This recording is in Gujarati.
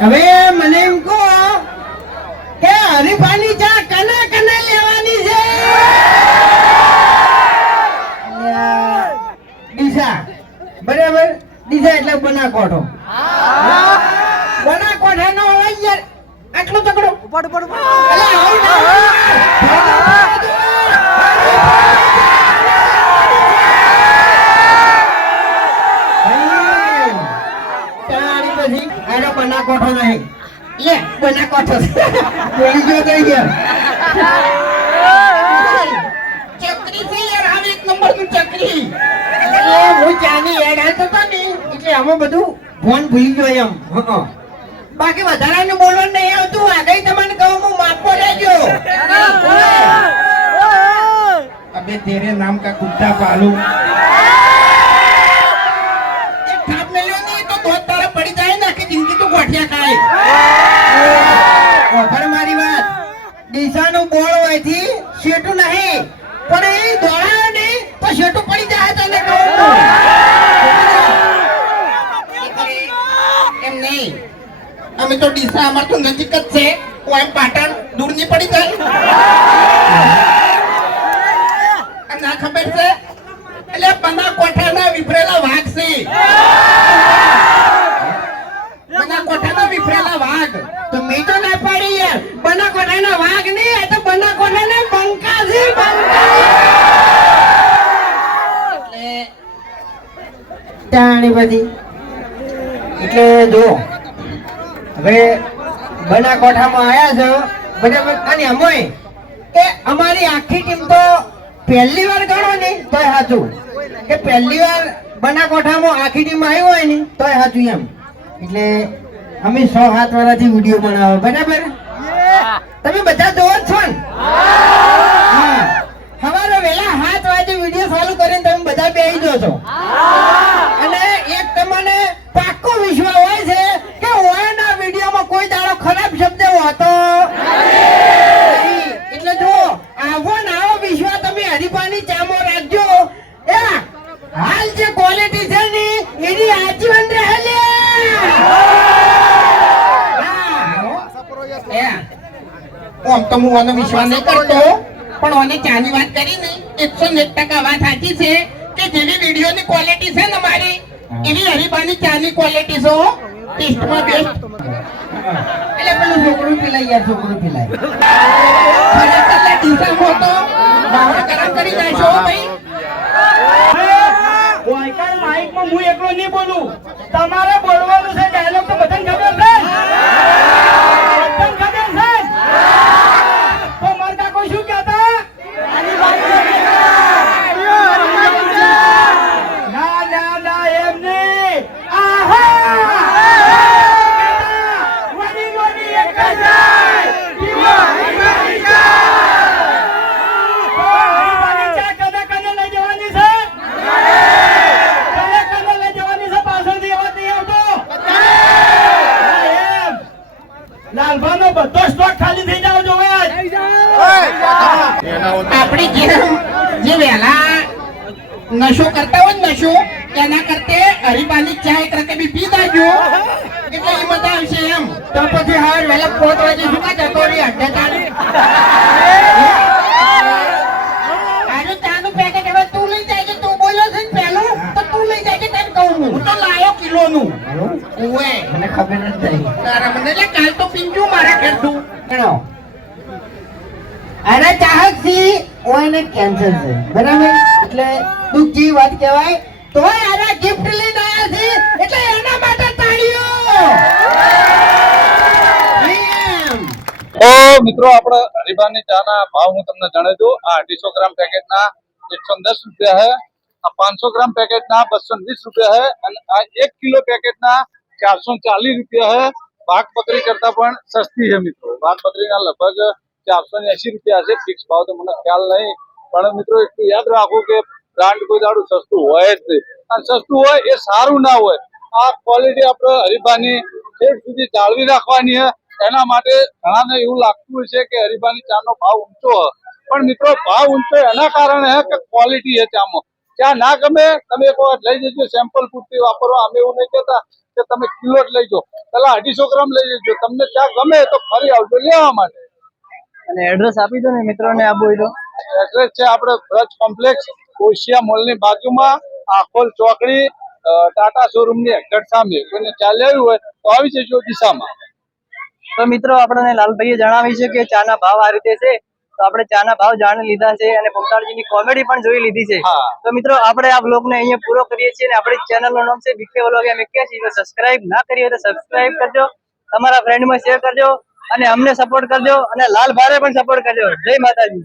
હવે મને એમ કહો કે હરીફાની ચા કને કને લેવાની છે? ડીસા બરાબર? ડીસા એટલે બનાકોઠો. બનાકોઠાનો હોય યાર આટલો તકડો. ઉપાડ ઉપાડ ઉપાડ. અલા, આવું ના હોય. તારી પછી બનાકોઠો નહીં. લે બનાકોઠો બોલી ગયો તો યાર ચકરી છે યાર આમ એક નંબરનું ચકરી. એટલે હું ચાની એડ હાલતો તો ને એટલે આમાં બધું ફોન ભૂલી ગયો એમ. હં. બાકી વધારાનું બોલવાનું નહીં આવતું. આગળ તમને કહું હું માફો લેજો અબે તેરે નામ કા કુત્તા પાલુ. અમે તો ડીસા અમાર તો નજીક જ છે. કોઈ પાટણ દૂરની પડી જાય. ના ખબર છે? એટલે બના કોઠાના વિફરેલા વાઘ છે. બના કોઠાના વિફરેલા વાઘ. તો મેં તો ના પાડી યાર. બના કોઠાના વાઘ નહીં આ તો બના કોઠાના બંકા છે બંકા એટલે બધી. એટલે જો હવે બના કોઠામાં આવ્યા છો બરાબર અને અમોય, કે અમારી આખી ટીમ તો પહેલી વાર ગણો ને, તોય સાચું કે પહેલી વાર બના કોઠામાં આખી ટીમ આવી હોય ને, તોય સાચું એમ. એટલે અમે સો હાથ વાળાથી વીડિયો બનાવો, બરાબર? તમે બધા જોવો જ છો ને? સવારે વહેલા સાત વાગે વીડિયો ચાલુ કરીને તમે બધા બેસી જો છો અને એક તમને પાક્કો વિશ્વાસ હોય છે કે ઓયાના વિડીયોમાં કોઈ દાડો ખરાબ શબ્દ હોતો નથી. એટલે જો આવો ને આવો વિશ્વાસ તમે હરીફાની ચામો રાખજો. હાલ જે ક્વોલિટી છે ને, એની આજીવન રહે સાચી છે કે જેવી વિડીયોની ક્વોલિટી છે ને એવી હરીબાની ચાની ક્વોલિટી છે ટેસ્ટમાં એટલે પેલું છોકરું પીલાય યાર છોકરું પીલાય ખરેખર બાવળ ગરમ કરી હો ભાઈ. વાયકણ માઈકમાં હું એકલો નહીં બોલું. તમારે બોલવાનું છે ડાયલોગ તો બધાને ખબર છે બધાને ખબર છે તો માર કાકો શું કહેતા ના ના ના એમ નહીં આહા વડી વડી એક જ જાય. પીવો, હરીફાની ચા. તો હરીફાની ચા કદા કદા લઈ જવાની છે કલે કલે લઈ જવાની છે પાછળથી અવાજ નહીં આવતો હા, એમ. લાલભાનો બધો સ્ટોક ખાલી થઈ જાવ જોવે આજ. હા. આપણી જે વહેલા નશો કરતા હોય ને નશો એના કરતે હરિપાલી ચા એક રકમી પી દાજો એટલે એ મજા આવશે એમ. તો પછી હાર વહેલા પોત વાગે શું કા જતો રહી અડધા આજે ચાનું પેકેટ હવે તું લઈ જાય તું બોલ્યો છે ને પહેલું? તો તું લઈ જાય કે તને કહું હું. હું તો લાયો કિલોનું. ઓએ મને ખબર નથી તારા મને એટલે કાલ તો પીંજુ મારા ઘેર તું. આના ચાહકથી ઓને કેન્સર છે બરાબર? એટલે દુઃખ વાત કહેવાય. તો આના ગિફ્ટ લઈને આવ્યા છે એટલે એના માટે તાળીઓ. તો મિત્રો, આપણે હરીબાની ચાના ભાવ હું તમને જણાવી દઉં. આ અઢીસો ગ્રામ પેકેટના એકસો દસ રૂપિયા હે આ પાંચસો ગ્રામ પેકેટના બસો વીસ રૂપિયા હે અને આ એક કિલો પેકેટના ચારસો ચાલીસ રૂપિયા હે બાગ બકરી કરતા પણ સસ્તી છે મિત્રો. બાગ બકરીના લગભગ ચારસો એસી રૂપિયા છે ફિક્સ ભાવ તો મને ખ્યાલ નહીં. પણ મિત્રો એટલું યાદ રાખવું કે બ્રાન્ડ કોઈ દાડું સસ્તું હોય જ નહીં. અને સસ્તું હોય એ સારું ના હોય. આ ક્વોલિટી આપણે હરીબાની છેક સુધી જાળવી રાખવાની છે. એના માટે ઘણાને એવું લાગતું હોય છે કે હરિભાની ચાનો ભાવ ઊંચો. પણ મિત્રો, ભાવ ઊંચો એના કારણે કે ક્વોલિટી છે ચામાં. ત્યાં ના ગમે, તમે એક વખત લઈ જજો સેમ્પલ પૂરતી વાપરવા અમે એવું નહીં કહેતા કે તમે કિલો જ લઈ જાઓ. પેલા અઢીસો ગ્રામ લઈ જજો. તમને ત્યાં ગમે તો ફરી આવજો લેવા માટે. અને એડ્રેસ આપી દો ને મિત્રોને ને હોય તો એડ્રેસ છે આપણે બ્રજ કોમ્પ્લેક્સ ઓશિયા મોલની બાજુમાં આખોલ ચોકડી ટાટા શોરૂમની એક્ઝેક્ટ સામે. કોઈને ચાલે આવ્યું હોય તો આવી જજો દિશામાં. તો મિત્રો આપણને લાલભાઈએ જણાવી છે કે ચાના ભાવ આ રીતે છે. તો આપણે ચાના ભાવ જાણી લીધા છે અને ભૂમતાળજીની કોમેડી પણ જોઈ લીધી છે. તો મિત્રો આપણે આ બ્લોગને અહીંયા પૂરો કરીએ છીએ અને આપણી ચેનલનું નામ છે બીકે વ્લોગ એમ એક્યાસી તો સબસ્ક્રાઇબ ના કરી હોય તો સબસ્ક્રાઇબ કરજો. તમારા ફ્રેન્ડમાં શેર કરજો. અને અમને સપોર્ટ કરજો અને લાલ ભારે પણ સપોર્ટ કરજો જય માતાજી.